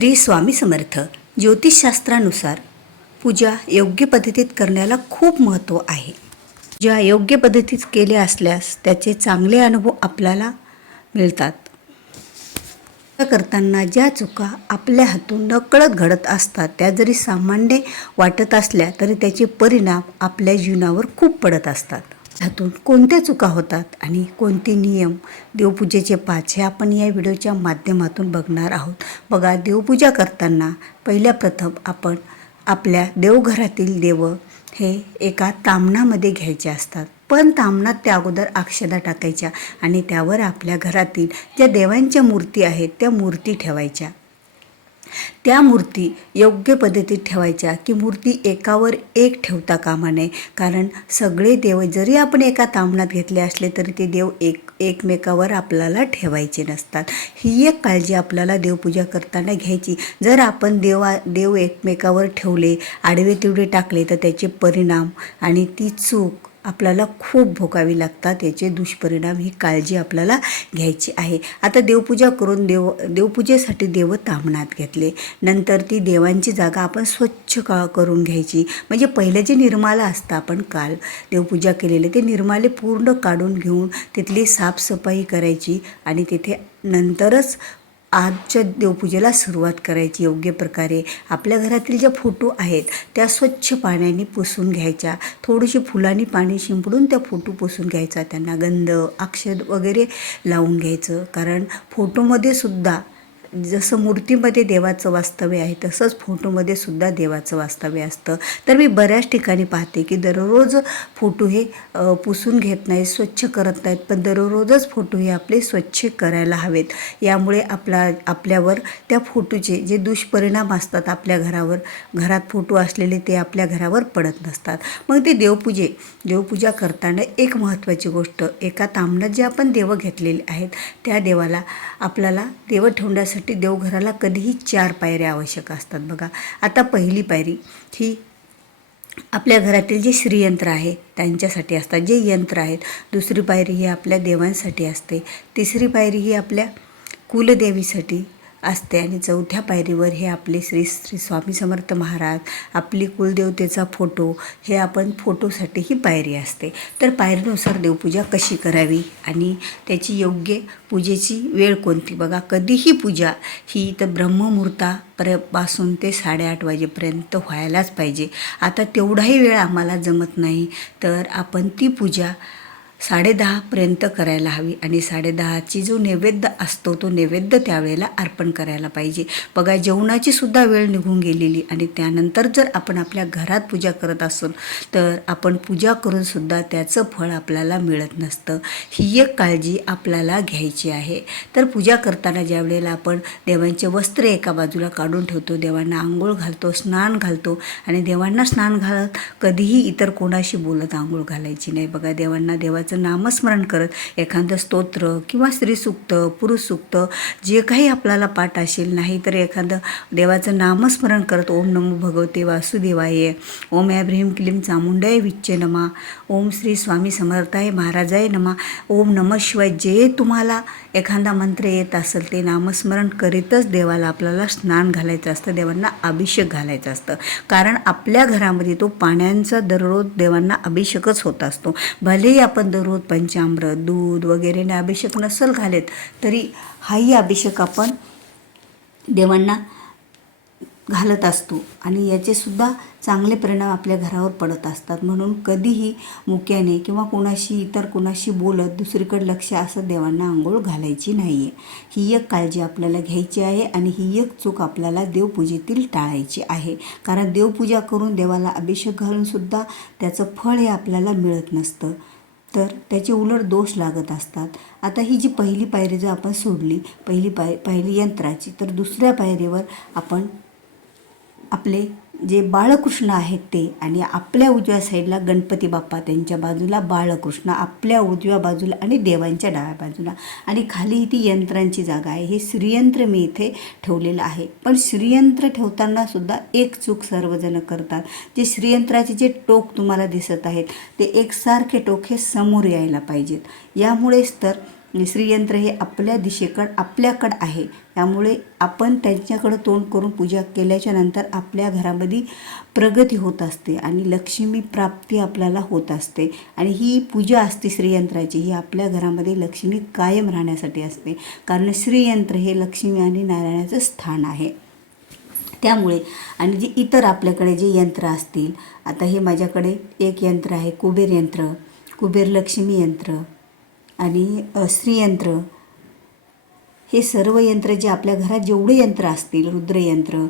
श्री स्वामी समर्थ. ज्योतिषशास्त्रानुसार पूजा योग्य पद्धतीत करण्याला खूप महत्त्व आहे. ज्या योग्य पद्धतीत केले असल्यास त्याचे चांगले अनुभव आपल्याला मिळतात. पूजा करताना ज्या चुका आपल्या हातून नकळत घडत असतात त्या जरी सामान्य वाटत असल्या तरी त्याचे परिणाम आपल्या जीवनावर खूप पडत असतात. हातून कोणत्या चुका होतात आणि कोणते नियम देवपूजेचे 5 हे आपण या व्हिडिओच्या माध्यमातून बघणार आहोत. बघा, देवपूजा करताना प्रथम आपण आपल्या देवघरातील देव हे एका तामणामध्ये घ्यायचे असतात. पण तामणात त्या अगोदर अक्षता टाकायच्या आणि त्यावर आपल्या घरातील ज्या देवांच्या मूर्ती आहेत त्या मूर्ती ठेवायच्या. त्या मूर्ती योग्य पद्धतीत ठेवायच्या की मूर्ती एकावर एक ठेवता कामा नये. कारण सगळे देव जरी आपण एका तामणात घेतले असले तरी ते देव एकमेकावर आपल्याला ठेवायचे नसतात. ही एक काळजी आपल्याला देवपूजा करताना घ्यायची. जर आपण देव एकमेकावर ठेवले, आडवे तिडवे टाकले तर त्याचे परिणाम आणि ती चूक आपल्याला खूप भोगावी लागतात. याचे दुष्परिणाम ही काळजी आपल्याला घ्यायची आहे. आता देवपूजा करून देवपूजेसाठी देव तामणात घेतले. नंतर ती देवांची जागा आपण स्वच्छ करून घ्यायची. म्हणजे पहिले जे निर्माला असतं आपण काल देवपूजा केलेले ते निर्माले पूर्ण काढून घेऊन तिथली साफसफाई करायची आणि तिथे नंतरच आजच्या देवपूजेला सुरुवात करायची. योग्य प्रकारे आपल्या घरातील ज्या फोटो आहेत त्या स्वच्छ पाण्याने पुसून घ्यायच्या. थोडीशी फुलांनी पाणी शिंपडून त्या फोटो पुसून घ्यायचा. त्यांना गंध अक्षत वगैरे लावून घ्यायचं. कारण फोटोमध्ये सुद्धा जसं मूर्तीमध्ये देवाचं वास्तव्य आहे तसंच फोटोमध्ये सुद्धा देवाचं वास्तव्य असतं. तर मी बऱ्याच ठिकाणी पाहते की दररोज फोटो हे पुसून घेत नाहीत, स्वच्छ करत नाहीत. पण दररोजच फोटो हे आपले स्वच्छ करायला हवेत. यामुळे आपल्यावर त्या फोटोचे जे दुष्परिणाम असतात आपल्या घरात फोटो असलेले ते आपल्या घरावर पडत नसतात. मग ते देवपूजा करताना एक महत्त्वाची गोष्ट, एका तामणात जे आपण देव घेतलेले आहेत त्या देवाला आपल्याला देव ठेवण्यासाठी देवघराला कधीही 4 पायऱ्या आवश्यक असतात. बघा, आता पहिली पायरी ही आपल्या घरातील जे श्रीयंत्र आहे त्यांच्यासाठी असतात, जे यंत्र आहेत. दुसरी पायरी ही आपल्या देवांसाठी असते. तिसरी पायरी ही आपल्या कुलदेवीसाठी असते आणि चौथ्या पायरीवर हे आपले श्री स्वामी समर्थ महाराज, आपली कुलदेवतेचा फोटो, हे आपण फोटोसाठी ही पायरी असते. तर पायरीनुसार देवपूजा कशी करावी आणि त्याची योग्य पूजेची वेळ कोणती. बघा, कधीही पूजा ही तर ब्रह्ममुहूर्तापासून ते 8:30 वाजेपर्यंत व्हायलाच पाहिजे. आता तेवढाही वेळ आम्हाला जमत नाही तर आपण ती पूजा 10:30पर्यंत करायला हवी आणि 10:30ची जो नैवेद्य असतो तो नैवेद्य त्यावेळेला अर्पण करायला पाहिजे. बघा, जेवणाची सुद्धा वेळ निघून गेलेली आणि त्यानंतर जर आपण आपल्या घरात पूजा करत असू तर आपण पूजा करून सुद्धा त्याचं फळ आपल्याला मिळत नसतं. ही एक काळजी आपल्याला घ्यायची आहे. तर पूजा करताना ज्या वेळेला आपण देवांचे वस्त्र एका बाजूला काढून ठेवतो, देवांना आंघोळ घालतो, स्नान घालतो आणि देवांना स्नान घालत कधीही इतर कोणाशी बोलत आंघोळ घालायची नाही. बघा, देवाचं नामस्मरण करत एखादं स्तोत्र किंवा स्त्रीसूक्त, पुरुषसूक्त जे काही आपल्याला पाठ असेल, नाही तर एखादं देवाचं नामस्मरण करत ओम नमो भगवते वासुदेवाय, ओम या ह्रीं क्लीं चामुंडाय विच्चे नमा, ओम श्री स्वामी समर्थाय महाराजाय नमा, ओम नमः शिवाय, जे तुम्हाला एखादा मंत्र येत असेल ते नामस्मरण करीतच देवाला आपल्याला स्नान घालायचं असतं, देवांना अभिषेक घालायचं असतं. कारण आपल्या घरामध्ये तो पाण्याचा दररोज देवांना अभिषेकच होत असतो. भलेही आपण दररोज पंचामृत, दूध वगैरेने अभिषेक नसेल घालेत तरी हाही अभिषेक आपण देवांना घालत असतो आणि याचे सुद्धा चांगले परिणाम आपल्या घरावर पडत असतात. म्हणून कधीही मुक्याने किंवा इतर कोणाशी बोलत दुसरीकडे लक्ष असं देवांना आंघोळ घालायची नाही आहे. ही एक काळजी आपल्याला घ्यायची आहे आणि ही एक चूक आपल्याला देवपूजेतील टाळायची आहे. कारण देवपूजा करून देवाला अभिषेक घालून सुद्धा त्याचं फळ हे आपल्याला मिळत नसतं, तर त्याचे उलट दोष लागत असतात. आता ही जी पहिली पायरी जर आपण सोडली, पहिली यंत्राची, तर दुसऱ्या पायरीवर आपण आपले जे बाळकृष्ण आहेत ते आणि आपल्या उजव्या साईडला गणपती बाप्पा, त्यांच्या बाजूला बाळकृष्ण आपल्या उजव्या बाजूला आणि देवांच्या डाव्या बाजूला आणि खाली ती यंत्रांची जागा आहे. हे श्रीयंत्र मी इथे ठेवलेलं आहे. पण श्रीयंत्र ठेवताना सुद्धा एक चूक सर्वजण करतात. जे श्रीयंत्राचे जे टोक तुम्हाला दिसत आहेत ते एकसारखे टोक हे समोर यायला पाहिजेत. यामुळेच तर श्रीयंत्र हे आपल्या आपल्याकडं आहे, त्यामुळे आपण त्यांच्याकडं तोंड करून पूजा केल्याच्या नंतर आपल्या घरामध्ये प्रगती होत असते आणि लक्ष्मी प्राप्ती आपल्याला होत असते. आणि ही पूजा असते श्रीयंत्राची, ही आपल्या घरामध्ये लक्ष्मी कायम राहण्यासाठी असते, कारण श्रीयंत्र हे लक्ष्मी आणि नारायणाचं स्थान आहे. त्यामुळे आणि जे इतर आपल्याकडे जे यंत्र असतील, आता हे माझ्याकडे एक यंत्र आहे कुबेर यंत्र, कुबेर लक्ष्मी यंत्र आणि श्रीयंत्र. हे सर्व यंत्र जे आपल्या घरात जेवढे यंत्र असतील, रुद्रयंत्र,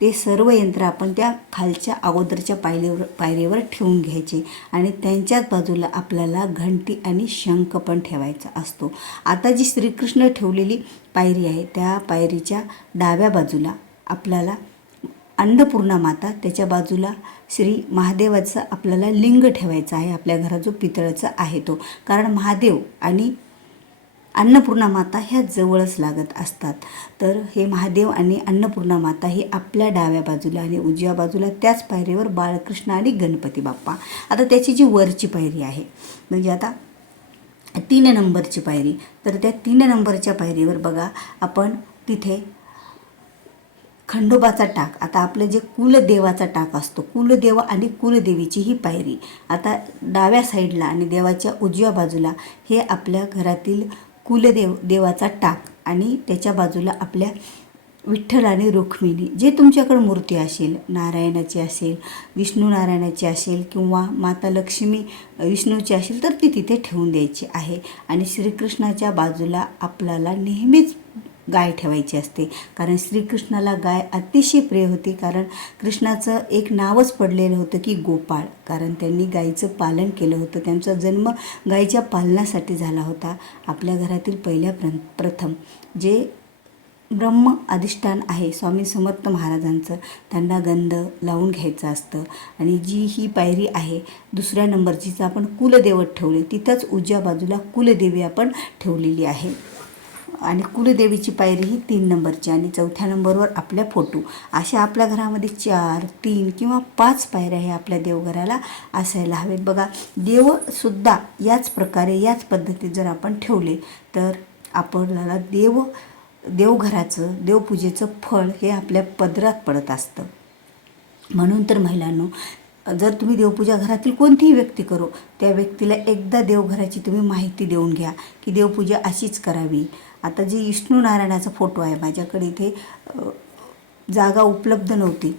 ते सर्व यंत्र आपण त्या खालच्या अगोदरच्या पायरीवर ठेवून घ्यायचे आणि त्यांच्याच बाजूला आपल्याला घंटी आणि शंख पण ठेवायचा असतो. आता जी श्रीकृष्ण ठेवलेली पायरी आहे, त्या पायरीच्या डाव्या बाजूला आपल्याला अन्नपूर्णा माता, त्याच्या बाजूला श्री महादेवाचं आपल्याला लिंग ठेवायचं आहे. आपल्या घरात जो पितळाचा आहे तो, कारण महादेव आणि अन्नपूर्णा माता ह्या जवळच लागत असतात. तर हे महादेव आणि अन्नपूर्णा माता ही आपल्या डाव्या बाजूला आणि उजव्या बाजूला त्याच पायरीवर बाळकृष्ण आणि गणपती बाप्पा. आता त्याची जी वरची पायरी आहे, म्हणजे आता 3 नंबरची पायरी, तर त्या 3 नंबरच्या पायरीवर बघा आपण तिथे खंडोबाचा टाक, आता आपलं जे कुलदेवाचा टाक असतो, कुलदेव आणि कुलदेवीची ही पायरी. आता डाव्या साईडला आणि देवाच्या उजव्या बाजूला हे आपल्या घरातील देवाचा टाक आणि त्याच्या बाजूला आपल्या विठ्ठल आणि रुक्मिणी, जे तुमच्याकडे मूर्ती असेल, नारायणाची असेल, विष्णू नारायणाची असेल किंवा माता लक्ष्मी विष्णूची असेल, तर ती तिथे ठेवून द्यायची आहे. आणि श्रीकृष्णाच्या बाजूला आपल्याला नेहमीच गाय ठेवायची असते, कारण श्रीकृष्णाला गाय अतिशय प्रिय होती. कारण कृष्णाचं एक नावच पडलेलं होतं की गोपाळ, कारण त्यांनी गायीचं पालन केलं होतं. त्यांचा जन्म गायीच्या पालनासाठी झाला होता. आपल्या घरातील प्रथम जे ब्रह्म अधिष्ठान आहे स्वामी समर्थ महाराजांचं, त्यांना गंध लावून घ्यायचं असतं. आणि जी ही पायरी आहे दुसऱ्या नंबरचीच आपण कुलदेवत ठेवले, तिथंच उजव्या बाजूला कुलदेवी आपण ठेवलेली आहे. आणि कुलदेवीची पायरी ही 3 नंबरची आणि 4थ्या नंबरवर आपल्या फोटो. अशा आपल्या घरामध्ये 4, 3 किंवा 5 पायऱ्या हे आपल्या देवघराला असायला हवेत. बघा, देवसुद्धा याच प्रकारे याच पद्धतीत जर आपण ठेवले तर आपल्याला देवघराचं देवपूजेचं फळ हे आपल्या पदरात पडत असतं. म्हणून तर महिलांनो, जर तुम्ही देवपूजा घरातील कोणतीही व्यक्ती करो, त्या व्यक्तीला एकदा देवघराची तुम्ही माहिती देऊन घ्या की देवपूजा अशीच करावी. आता जी विष्णू नारायणाचा फोटो आहे माझ्याकडे, इथे जागा उपलब्ध नव्हती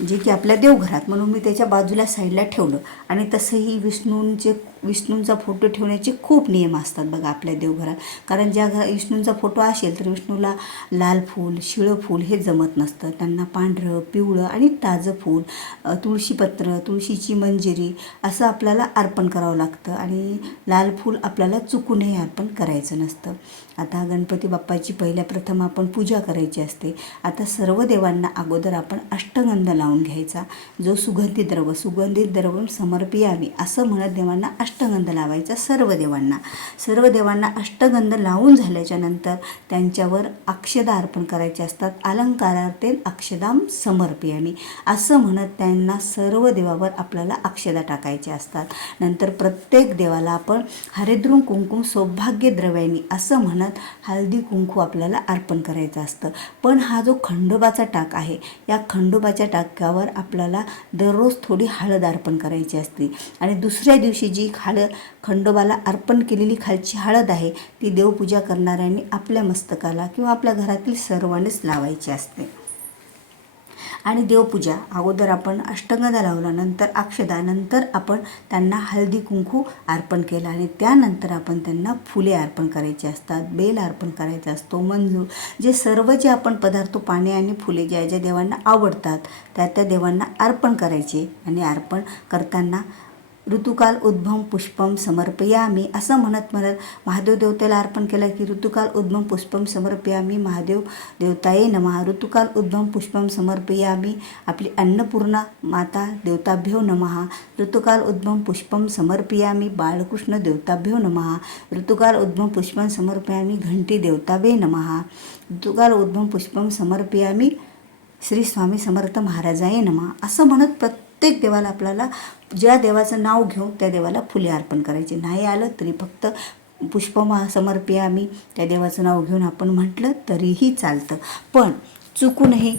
जे की आपल्या देवघरात, म्हणून मी त्याच्या बाजूला साईडला ठेवलं. आणि तसंही विष्णूंचा फोटो ठेवण्याचे खूप नियम असतात बघा आपल्या देवघरात. कारण ज्या विष्णूंचा फोटो असेल तर विष्णूला लाल फूल, शिळं फूल हे जमत नसतं, त्यांना पांढरं, पिवळं आणि ताजं फूल, तुळशीपत्र, तुळशीची मंजिरी असं आपल्याला अर्पण करावं लागतं. आणि लाल फूल आपल्याला चुकूनही अर्पण करायचं नसतं. आता गणपती बाप्पाची प्रथम आपण पूजा करायची असते. आता सर्व देवांना अगोदर आपण अष्टगंध लावून घ्यायचा, जो सुगंधित द्रव्य समर्पयामी असं म्हणत देवांना अष्टगंध लावायचा. सर्व देवांना अष्टगंध लावून झाल्याच्या नंतर त्यांच्यावर अक्षदा अर्पण करायचे असतात. अलंकारार्थे अक्षदाम समर्पयामी असं म्हणत त्यांना सर्व देवावर आपल्याला अक्षदा टाकायच्या असतात. नंतर प्रत्येक देवाला आपण हरिद्रुम कुंकुम सौभाग्य द्रव्यानी असं म्हणत हळदी कुंकू आपल्याला अर्पण करायचं असतं. पण हा जो खंडोबाचा टाक आहे, या खंडोबाच्या टाकावर आपल्याला दररोज थोडी हळद अर्पण करायची असते. आणि दुसऱ्या दिवशी जी खंडोबाला अर्पण केलेली खालची हळद आहे ती देवपूजा करणाऱ्यांनी आपल्या मस्तकाला किंवा आपल्या घरातील सर्वांनीच लावायची असते. आणि देवपूजा अगोदर आपण अष्टगंध लावला, नंतर अक्षदा, नंतर आपण त्यांना हळदी कुंकू अर्पण केलं आणि त्यानंतर आपण त्यांना फुले अर्पण करायची असतात, बेल अर्पण करायचा असतो, मंजूळ, जे आपण पदार्थ, पाने आणि फुले ज्या देवांना आवडतात त्या देवांना अर्पण करायचे. आणि अर्पण करताना ऋतुकाल उद्भम पुष्पम समर्पयामी असं म्हणत महादेव देवतेला अर्पण केलं की ऋतुकाल उद्भम पुष्पम समर्पयामी महादेव देवताये नमः, ऋतुकाल उद्भम पुष्पम समर्पयामी आपली अन्नपूर्णा माता देवताभ्यो नमः, ऋतुकाल उद्भम पुष्पम समर्पयामी बाळकृष्ण देवताभ्यो नमः, ऋतुकाल उद्भम पुष्पम समर्पयामी घंटी देवताभे नमः, ऋतुकाल उद्भम पुष्पम समर्पयामी श्री स्वामी समर्थ महाराजाये नमः असं म्हणत प्रत्येक देवाला आपल्याला ज्या देवाचं नाव घेऊन त्या देवाला फुले अर्पण करायचे. नाही आलं तरी फक्त पुष्पमा समर्पयामी त्या देवाचं नाव घेऊन आपण म्हटलं तरीही चालतं. पण चुकूनही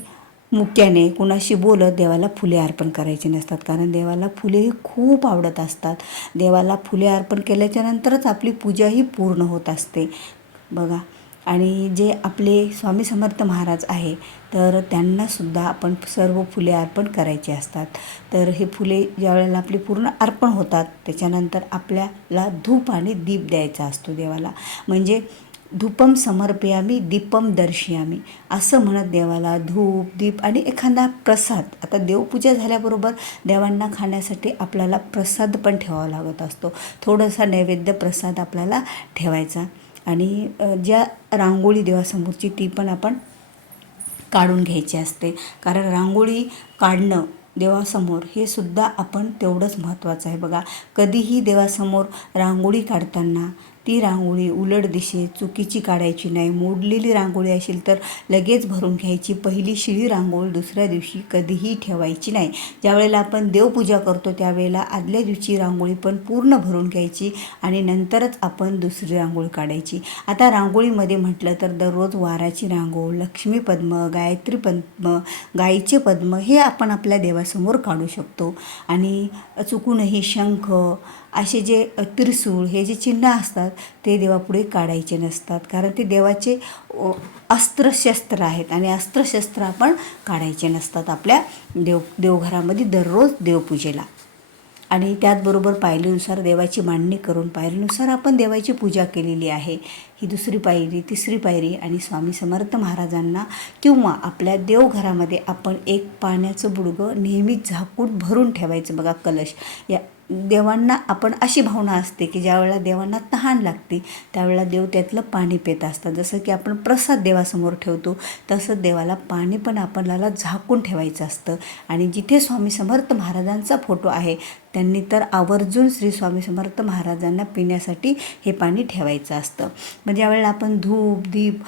मुक्याने कुणाशी बोलत देवाला फुले अर्पण करायचे नसतात, कारण देवाला फुलेही खूप आवडत असतात. देवाला फुले अर्पण केल्याच्या नंतरच आपली पूजाही पूर्ण होत असते बघा. आणि जे आपले स्वामी समर्थ महाराज आहे तर त्यांनासुद्धा आपण सर्व फुले अर्पण करायचे असतात. तर हे फुले ज्यावेळेला आपली पूर्ण अर्पण होतात त्याच्यानंतर आपल्याला धूप आणि दीप द्यायचा असतो देवाला. म्हणजे धूपम समर्पयामी दीपम दर्शयामी असं म्हणत देवाला धूप दीप आणि एखादा प्रसाद. आता देवपूजा झाल्याबरोबर देवांना खाण्यासाठी आपल्याला प्रसाद पण ठेवावा लागत असतो. थोडासा नैवेद्य प्रसाद आपल्याला ठेवायचा. आणि ज्या रांगोळी देवासमोरची ती पण आपण काढून घ्यायची असते, कारण रांगोळी काढणं देवासमोर हे सुद्धा आपण तेवढंच महत्त्वाचं आहे बघा. कधीही देवासमोर रांगोळी काढताना ती रांगोळी उलट दिशेत चुकीची काढायची नाही. मोडलेली रांगोळी असेल तर लगेच भरून घ्यायची. पहिली शिळी रांगोळी दुसऱ्या दिवशी कधीही ठेवायची नाही. ज्यावेळेला आपण देवपूजा करतो त्यावेळेला आदल्या दिवशी रांगोळी पण पूर्ण भरून घ्यायची आणि नंतरच आपण दुसरी रांगोळी काढायची. आता रांगोळीमध्ये म्हटलं तर दररोज वाराची रांगोळ, लक्ष्मी पद्म, गायत्री पद्म, गाईचे पद्म हे आपण आपल्या देवासमोर काढू शकतो. आणि चुकूनही शंख असे जे त्रिशूळ हे जे चिन्ह असतात ते देवापुढे काढायचे नसतात, कारण ते देवाचे अस्त्रशस्त्र आहेत आणि अस्त्रशस्त्र आपण काढायचे नसतात आपल्या देवघरामध्ये दररोज देवपूजेला. आणि त्याचबरोबर पायरीनुसार देवाची मांडणी करून पायरीनुसार आपण देवाची पूजा केलेली आहे. ही दुसरी पायरी, तिसरी पायरी. आणि स्वामी समर्थ महाराजांना किंवा आपल्या देवघरामध्ये आपण एक पाण्याचं बुडगं नेहमीच झाकून भरून ठेवायचं बघा. कलश या देवांना आपण अशी भावना असते की ज्या वेळेला देवांना तहान लागते त्यावेळेला देव त्यातलं पाणी पित असतात. जसं की आपण प्रसाद देवासमोर ठेवतो तसं देवाला पाणी पण आपल्याला झाकून ठेवायचं असतं. आणि जिथे स्वामी समर्थ महाराजांचा फोटो आहे त्यांनी तर आवर्जून श्री स्वामी समर्थ महाराजांना पिण्यासाठी हे पाणी ठेवायचं असतं. म्हणजे ज्यावेळेला आपण धूप दीप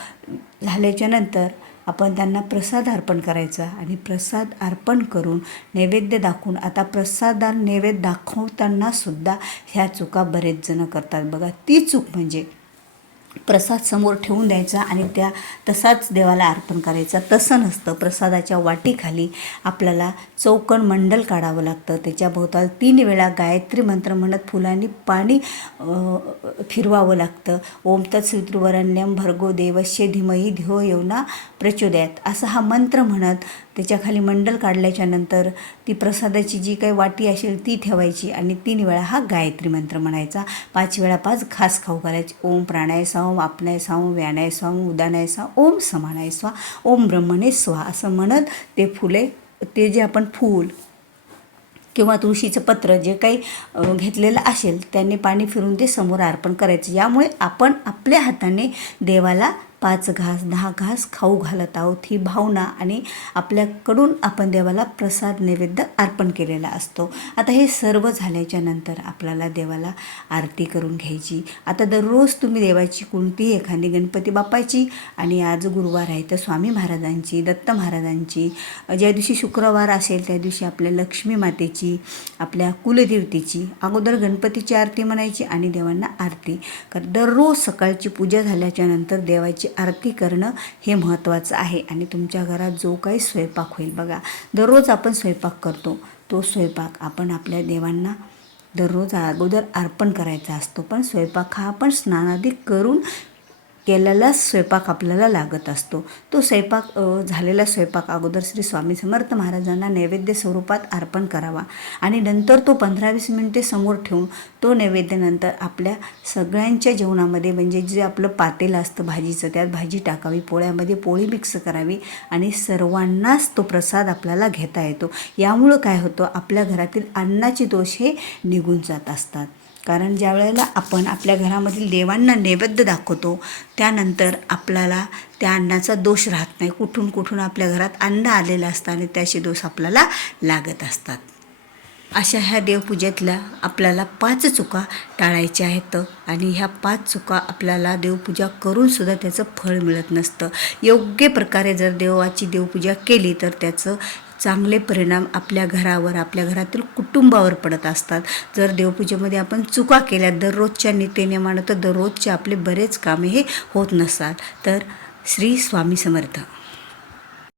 झाल्याच्या नंतर आपण त्यांना प्रसाद अर्पण करायचा आणि प्रसाद अर्पण करून नैवेद्य दाखवून. आता प्रसाद नैवेद्य दाखवताना सुद्धा ह्या चुका बरेच जण करतात बघा. ती चूक म्हणजे प्रसाद समोर ठेवून द्यायचा आणि त्या तसाच देवाला अर्पण करायचा. तसं नसतं. प्रसादाच्या वाटीखाली आपल्याला चौकोन मंडल काढावं लागतं. त्याच्या भोवताल 3 वेळा गायत्री मंत्र म्हणत फुलांनी पाणी फिरवावं लागतं. ओम तत्सवितुर्वरेण्यं भर्गो देवस्य धीमहि धियो यो नः प्रचोदयात् असा हा मंत्र म्हणत त्याच्याखाली मंडल काढल्याच्या नंतर ती प्रसादाची जी काही वाटी असेल ती ठेवायची आणि 3 वेळा हा गायत्री मंत्र म्हणायचा. 5 वेळा 5 घास खाऊ घालायचे. ओम प्राणाय स्वाम, आपणाय स्वाम, व्यानाय स्वाम, उदानाय स्वाम, ओम समानाय स्वा, ओम ब्रह्मणे स्वा असं म्हणत ते फुले, ते जे आपण फूल किंवा तुळशीचं पत्र जे काही घेतलेलं असेल त्यांनी पाणी फिरून ते समोर अर्पण करायचं. यामुळे आपण आपल्या हाताने देवाला 5 घास 10 घास खाऊ घालत आहोत ही भावना आणि आपल्याकडून आपण देवाला प्रसाद नैवेद्य अर्पण केलेला असतो. आता हे सर्व झाल्याच्या नंतर आपल्याला देवाला आरती करून घ्यायची. आता दररोज तुम्ही देवाची कोणतीही एखादी गणपती बाप्पाची आणि आज गुरुवार आहे तर स्वामी महाराजांची, दत्त महाराजांची, ज्या दिवशी शुक्रवार असेल त्या दिवशी आपल्या लक्ष्मी मातेची, आपल्या कुलदेवतेची अगोदर गणपतीची आरती म्हणायची आणि देवांना आरती दररोज सकाळची पूजा झाल्याच्या नंतर देवाची आरती करणं हे महत्त्वाचं आहे. आणि तुमच्या घरात जो काही स्वयंपाक होईल बघा, दररोज आपण स्वयंपाक करतो तो स्वयंपाक आपण आपल्या देवांना दररोज अगोदर अर्पण करायचा असतो. पण स्वयंपाक हा आपण स्नानादी करून केलेला स्वयंपाक आपल्याला लागत असतो. तो स्वयंपाक झालेला स्वयंपाक अगोदर श्री स्वामी समर्थ महाराजांना नैवेद्य स्वरूपात अर्पण करावा आणि नंतर तो 15-20 मिनिटे समोर ठेवून तो नैवेद्यानंतर आपल्या सगळ्यांच्या जेवणामध्ये म्हणजे जे आपलं पातेलं असतं भाजीचं त्यात भाजी टाकावी, पोळ्यामध्ये पोळी मिक्स करावी आणि सर्वांनाच तो प्रसाद आपल्याला घेता येतो. यामुळं काय होतं, आपल्या घरातील अन्नाचे दोष हे निघून जात असतात. कारण ज्या वेळेला आपण आपल्या घरामधील देवांना नैवेद्य दाखवतो त्यानंतर आपल्याला त्या अन्नाचा दोष राहत नाही. कुठून आपल्या घरात अन्न आलेलं असतं आणि त्याचे दोष आपल्याला लागत असतात. अशा ह्या देवपूजेतल्या आपल्याला 5 चुका टाळायच्या आहेत आणि ह्या 5 चुका आपल्याला देवपूजा करूनसुद्धा त्याचं फळ मिळत नसतं. योग्य प्रकारे जर देवाची देवपूजा केली तर त्याचं चांगले परिणाम आपल्या घरावर, आपल्या घरातील कुटुंबावर पडत असतात. जर देवपूजेमध्ये आपण चुका केल्या दररोजच्या नित्यनेमानं, तर दररोजचे आपले बरेच कामे हे होत नसतात. तर श्री स्वामी समर्थ.